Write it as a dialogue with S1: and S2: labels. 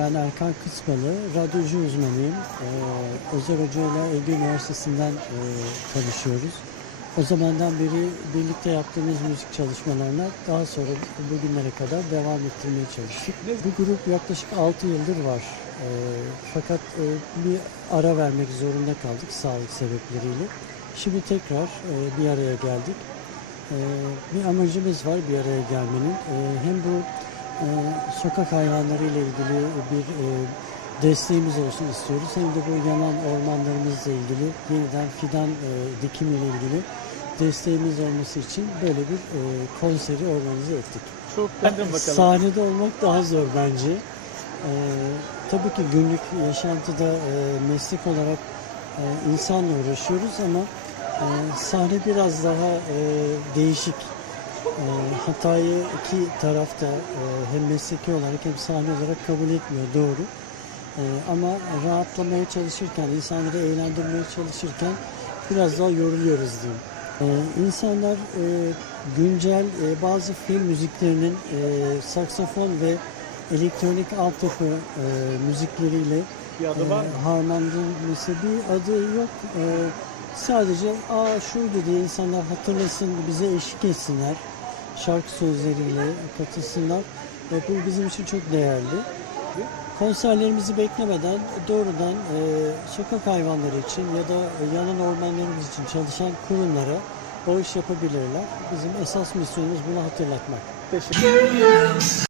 S1: Ben Erkan Kısmalı, radyocu uzmanıyım. Ee, Özer Hoca ile Ege Üniversitesi'nden e, tanışıyoruz. O zamandan beri birlikte yaptığımız müzik çalışmalarına daha sonra bugünlere kadar devam ettirmeye çalıştık. Bu grup yaklaşık 6 yıldır var. Ee, fakat e, bir ara vermek zorunda kaldık sağlık sebepleriyle. Şimdi tekrar e, bir araya geldik. Ee, bir amacımız var bir araya gelmenin. Ee, hem bu e, sokak hayvanları ile ilgili bir e, desteğimiz olsun istiyoruz. Hem de bu yanan ormanlarımızla ilgili yeniden fidan e, dikimi ile ilgili desteğimiz olması için böyle bir e, konseri organize ettik.
S2: Çok beğendim bakalım.
S1: Sahnede olmak daha zor bence. Ee, tabii ki günlük yaşantıda e, meslek olarak e, insanla uğraşıyoruz ama e, sahne biraz daha e, değişik. E, hatayı iki tarafta e, hem mesleki olarak hem sahne olarak kabul etmiyor doğru. E, ama rahatlamaya çalışırken, insanları eğlendirmeye çalışırken biraz daha yoruluyoruz diyeyim. Ee, insanlar e, güncel e, bazı film müziklerinin e, saksafon ve elektronik altyapı e, müzikleriyle
S2: Bir adı var mı?
S1: e, harmanlanması bir adı yok. E, sadece aa şuydu diye insanlar hatırlasın, bize eşlik etsinler. Şarkı sözleriyle katılsınlar. Bu bizim için çok değerli. Konserlerimizi beklemeden doğrudan e, sokak hayvanları için ya da yanan ormanlarımız için çalışan kurumlara bağış yapabilirler. Bizim esas misyonumuz bunu hatırlatmak.
S2: Teşekkür